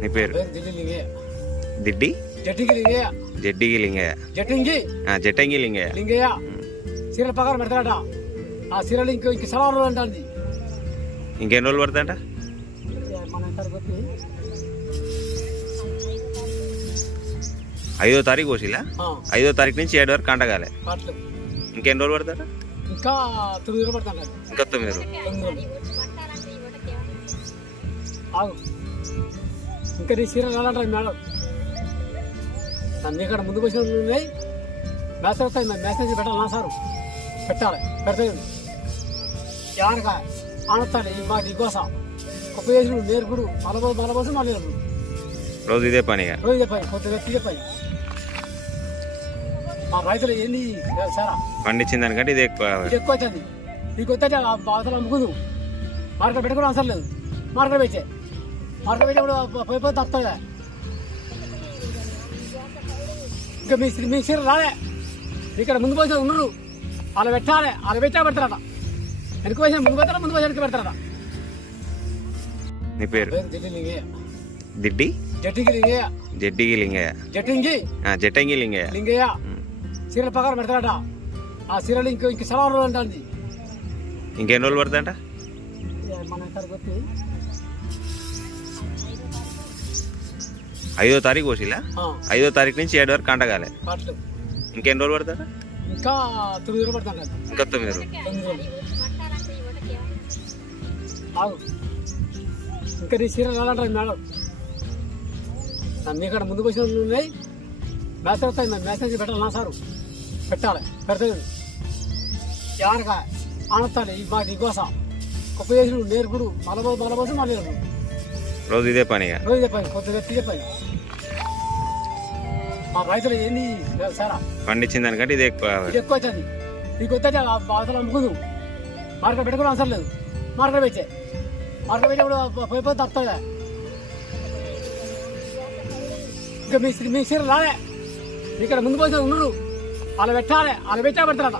నీ పేరు? దిడ్డి? జట్టింగి లింగయ్య జడ్డిగి జట్టింగి లింగయ్య. లింగయ్య సీరియల్ ప్రకారం పెడతాడట. ఆ సీరియల్ ఇంకో ఇంక సెలవు అంటుంది. ఇంకెన్ని రోజులు తరగతి ఐదో తారీఖు కోసిలా ఐదో తారీఖు నుంచి ఏడు వరకు కంటగాలే ఇంకెన్ని రోజులు పడుతుందట ఇంకా తొమ్మిది రోజులు పడుతుంది ఇంకా తొమ్మిది రోజులు. రోజులు. ఇంకా నీ సీరియల్ రాలంటారు మేడం? నన్ను ఇక్కడ ముందుకు వచ్చిన ఉన్నాయి. మెసేజ్ వస్తాయి మరి మెసేజ్ పెట్టాలి నా సారు? పెట్టాలి పెడతాయి. ఎవరికా ఆనొస్తాడు ఈ నీకోస గొప్ప చేసుడు నేర్పుడు మలబోసు మలబోసు మళ్ళీ రోజు ఇదే పనిగా రోజు చెప్పాయి కొద్దిగా చెప్పాయి మా రైతులు ఎన్ని సారా? పండించిన దానికంటే ఇది ఎక్కువ. ఇది ఎక్కువ వచ్చింది నీకు వస్తే అవసరం అమ్ముకుందు మార్కెట్ పెట్టుకుని అవసరం లేదు. మార్కెట్ పెట్టే మార్కెట్ పెట్టేప్పుడు పోయి పోయి తప్పుతుందా ఇంకా మీ మీ సీర రాలే. ఇక్కడ ముందు పోయి ఉండరు అలా పెట్టాలి. అలా పెట్టా పెడతారట. వెనక పోసిన ముందు పెడతారా ముందు పోసిన వెనక పెడతారట. నీ పేరు? దిడ్డి? జట్టింగి లింగయ్య జడ్డిగి లింగయ్య జట్టింగి. ఆ, జట్టంగి లింగయ్య. లింగయ్య. సీరియల్ ప్రకారం పెడతారట. ఆ సీరియల్ ఇంకో ఇంక సెలవు అంటుంది ఇంకెన్ని రోజులు పడుతుందంట? మన తరగతి ఐదో తారీఖు కోసిలా ఐదో తారీఖు నుంచి ఏడు వరకు కంటగాలే ఇంకెన్ని రోజులు పడుతుందట ఇంకా తొమ్మిది రోజులు ఇంకా తొమ్మిది రోజులు. ఇంకా నీ రాలంటారు మేడం. నన్ను ఇక్కడ ముందుకు వచ్చిన ఉన్నాయి. మెసేజ్ వస్తాయి మరి. మెసేజ్ పెట్టాలి నా సారు. పెట్టాలి. పెడతాయి ఎవరికా ఆనొస్తాడు ఈ బాగా నీకోస గొప్ప చేసుడు నేర్పుడు మలబోసు మలబోసు మళ్ళీ రోజు ఇదే పనిగా రోజు చెప్పాయి కొద్దిగా చెప్పాయి మా రైతులు ఎన్ని సారా పండించిన దానికంటే ఇది ఎక్కువ ఇది ఎక్కువ వచ్చింది నీకు వస్తే అవసరం అమ్ముకుందు. మార్కెట్ పెట్టుకుని అవసరం లేదు. మార్కెట్ పెట్టే మార్కెట్ పెట్టేప్పుడు పోయి పోయి తప్పుతుందా ఇంకా మీ మీ సీరియల్ రాలే. ఇక్కడ ముందు పోసిన ఉండరు అలా పెట్టాలి. అలా పెట్టా పెడతారట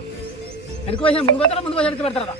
వెనక పోసిన ముందు పెడతారా ముందు పోసిన వెనక పెడతారట.